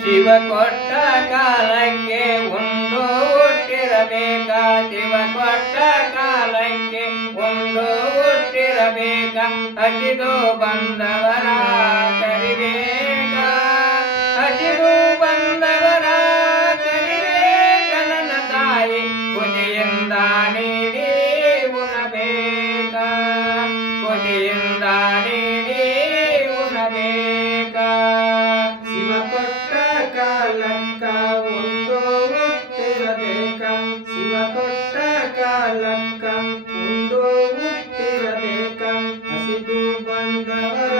ಶಿವ ಕೊಟ್ಟ ಕಾಲಕ್ಕೆ ಉಂಡು ಹುಟ್ಟಿರಬೇಕ ಶಿವ ಕೊಟ್ಟ ಕಾಲಕ್ಕೆ ಉಂಡು ಹುಟ್ಟಿರಬೇಕ ಹಸಿದು ಬಂದವರ ಕರಿಬೇಕ ಹಸಿದು ಬಂದವರ ಕರಿಬೇಕ ನನ್ನ ತಾಯಿ ಖುಷಿಯಿಂದ ನೀಡಿ ಉಣಬೇಕ ಖುಷಿಯಿಂದ ನೀಡಿ ಉಣಬೇಕ ಶಿವ ಕೊಟ್ಟ ಕಾಲಕ್ಕ ಉಂಡು ಹುಟ್ಟಿರಬೇಕ ಶಿವ ಕೊಟ್ಟ ಕಾಲಕ್ಕ ಉಂಡು ಹುಟ್ಟಿರಬೇಕ ಹಸಿದು ಬಂದವರ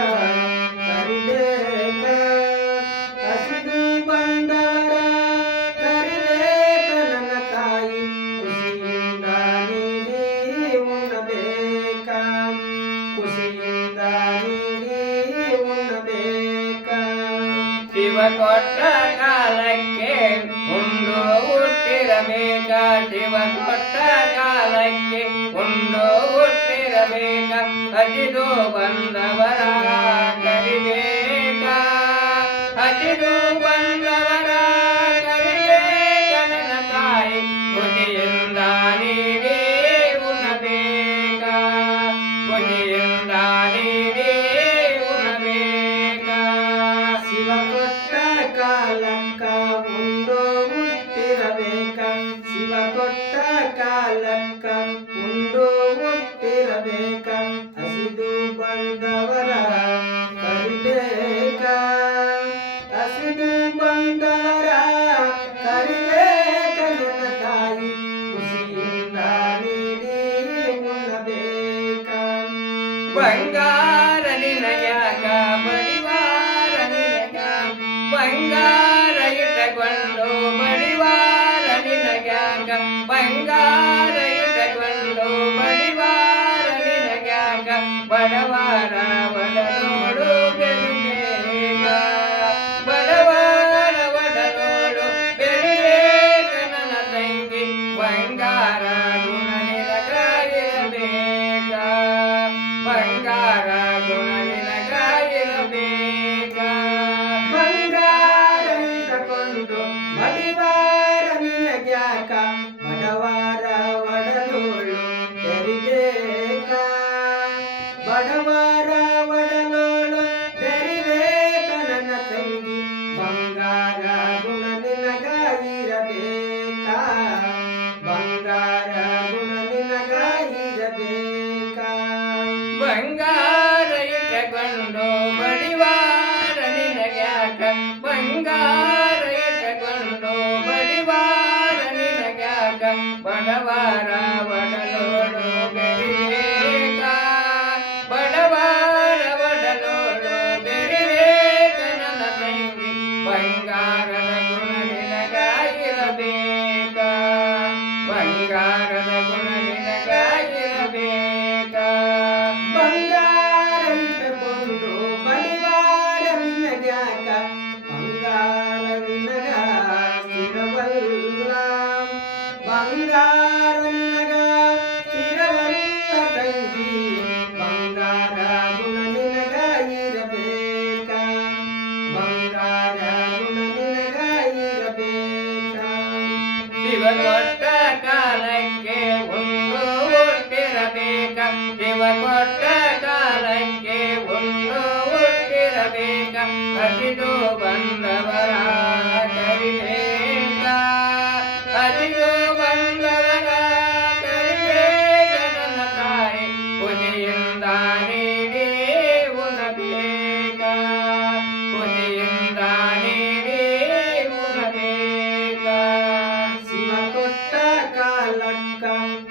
ಕರಿಬೇಕ ಹಸಿದು ಬಂದವರ ಕರಿಬೇಕ ನನ್ನ ತಾಯಿ ಖುಷಿಯಿಂದ ನೀಡಿ ಉಣಬೇಕ ಖುಷಿಯಿಂದ ನೀಡಿ ಉಣಬೇಕ ಶಿವ ಕೊಟ್ಟ ಕಾಲಕ್ಕೆ ಉಂಡು ಹುಟ್ಟಿರಬೇಕ ಶಿವ ಕೊಟ್ಟ ಕಾಲಕ್ಕೆ ಉಂಡು ಹುಟ್ಟಿರಬೇಕ ಹಸಿದು ಬಂದವರ ಕರಿಬೇಕ ಹಸಿದು ಬಂದವರ ಕರಿಬೇಕ ನನ್ನ ತಾಯಿ ಖುಷಿಯಿಂದ ನೀಡಿ ಉಣಬೇಕ ಖುಷಿಯಿಂದ ನೀಡಿ ಉಣಬೇಕ ಶಿವ ಕೊಟ್ಟ ಕಾಲಕ್ಕ ಉಂಡು ಹುಟ್ಟಿರಬೇಕ ಶಿವ ಕೊಟ್ಟ ಕಾಲಕ್ಕ ಉಂಡು ಹುಟ್ಟಿರಬೇಕ ಹಸಿದು ಬಂದವರ ಕರಿಬೇಕ ಹಸಿದು ಬಂದವರ ಕರಿಬೇಕ ನನ್ನ ತಾಯಿ ಖುಷಿಯಿಂದ ನೀಡಿ ಉಣಬೇಕ ಬಂಗಾರ ನಿನಗ್ಯಾಕ ಬಡಿವಾರ ನಿನಗ್ಯಾಕ ಬಂಗಾರ ಇಟ್ಟಕೊಂಡು ಬಡಿವಾರ ನಿನಗ್ಯಾಕ ಬಂಗಾರ ಇಟ್ಟಕೊಂಡು ಬಡಿವಾರ ನಿನಗ್ಯಾಕ ಬಡವಾರ ಒಡನೋಡು ಬೆರಿಬೇಕ ಬಡವಾರ ಒಡನೋಡು ಬೆರಿಬೇಕ ನನ್ನ ತಂಗಿ ಬಂಗಾರ ಗುಣ ನಿನಗಾಗಿರಬೇಕ ಬಂಗಾರ ಗುಣ ನಿನಗಾಗಿರಬೇಕ ಬಂಗಾರ ಇಟ್ಟಕೊಂಡು ಬಡಿವಾರ ನಿನಗ್ಯಾಕ ಬಡವಾರ ಒಡಲೋಳು ಬೆರಿಬೇಕ ಬಡವಾರ ಒಡಲೋಳು ಬೆರಿಬೇಕ ನನ್ನ ತಂಗಿ ಬಂಗಾರ ಗುಣ ನಿನಗಾಗಿರಬೇಕ ಬಂಗಾರ ಗುಣ ನಿನಗಾಗಿರಬೇಕ ಬಂಗಾರ ಇಟ್ಟಕೊಂಡು ಬಡಿವಾರ ನಿನಗ್ಯಾಕ ಬಂಗಾರ ಇಟ್ಟಕೊಂಡು ಬಡಿವಾರ ನಿನಗ್ಯಾಕ ಬಡವಾರ ಒಡಲೋಡು ಬೆರಿಬೇಕ ಬಡವಾರ ಒಡಲೋಡು ಬೆರಿಬೇಕ ನನ್ನ ತಂಗಿ ಬಂಗಾರದ ಗುಣ ನಿನಗಾಗಿರಬೇಕ ಬಂಗಾರದ ಗುಣ ನಿನಗಾಗಿರಬೇಕ ಬಂಗಾರ ಇಟ್ಟಕೊಂಡು ಬಡಿವಾರ ನಿನಗ್ಯಾಕ ಬಂಗಾರ ನಿನಗ ಸ್ಥಿರವಲ್ಲ ಬಂಗಾರ ನಿನಗ ಸ್ಥಿರವಲ್ಲ ತಂಗಿ ಬಂಗಾರ ಗುಣ ನಿನಗ ಇರಬೇಕ ಬಂಗಾರ ಗುಣ ನಿನಗ ಇರಬೇಕ ಶಿವ ಕೊಟ್ಟ ಕಾಲಕ್ಕೆ ಉಂಡು ಹುಟ್ಟಿರಬೇಕ ಶಿವ ಕೊಟ್ಟ ಕಾಲಕ್ಕೆ ಉಂಡು ಹುಟ್ಟಿರಬೇಕ ಹಸಿದು ಬಂದವರ ಕರಿಬೇಕ ಹಸಿದು ಬಂದವರ ಕರಿಬೇಕ ನನ್ನ ತಾಯಿ ಖುಷಿಯಿಂದ ನೀಡಿ ಉಣಬೇಕ ಖುಷಿಯಿಂದ ನೀಡಿ ಉಣಬೇಕ ಶಿವ ಕೊಟ್ಟ ಕಾಲಕ್ಕ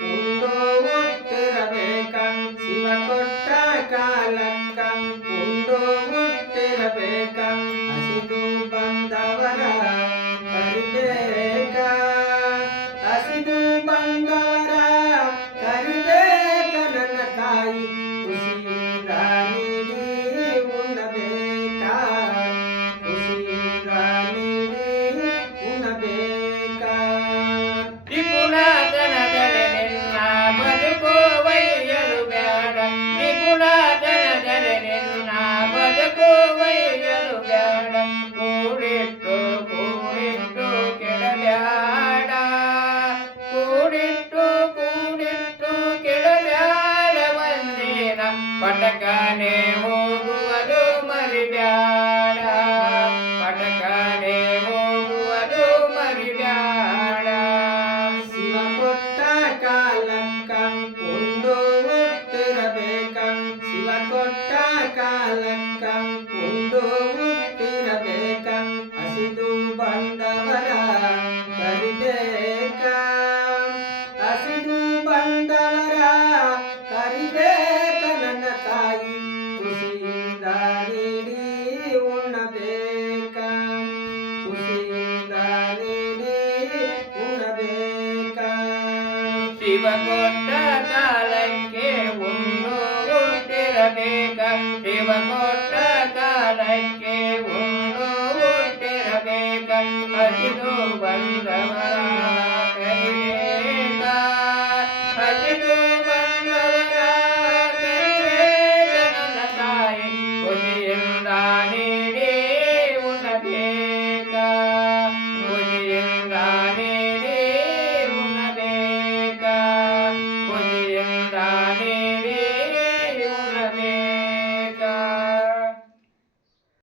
ಉಂಡು ಹುಟ್ಟಿರಬೇಕ ಶಿವ ಕೊಟ್ಟ ಕಾಲಕ್ಕ ಉಂಡು ಹುಟ್ಟಿರಬೇಕ ಹಸಿದು ಬಂದ ಉಂಡು ಹುಟ್ಟಿರಬೇಕ ಹಸಿದು ಬಂದವರ ಕರಿಬೇಕ ಹಸಿದು ಬಂದವರ ಕರಿಬೇಕ ನನ್ನ ತಾಯಿ ಖುಷಿಯಿಂದ ನೀಡಿ ಉಣ್ಣಬೇಕ ಖುಷಿಯಿಂದ ನೀಡಿ ಉಣ್ಣಬೇಕ ಶಿವ ಕೊಟ್ಟ ಕಾಲಕ್ಕೆ ಉಂಡು ಹುಟ್ಟಿರಬೇಕ ಶಿವ ಕೊಟ್ಟ ಕಾಲಕ್ಕೆ ಉಂಡು ಹುಟ್ಟಿರಬೇಕ ಹಸಿದು ಬಂದವರ ಕರಿಬೇಕ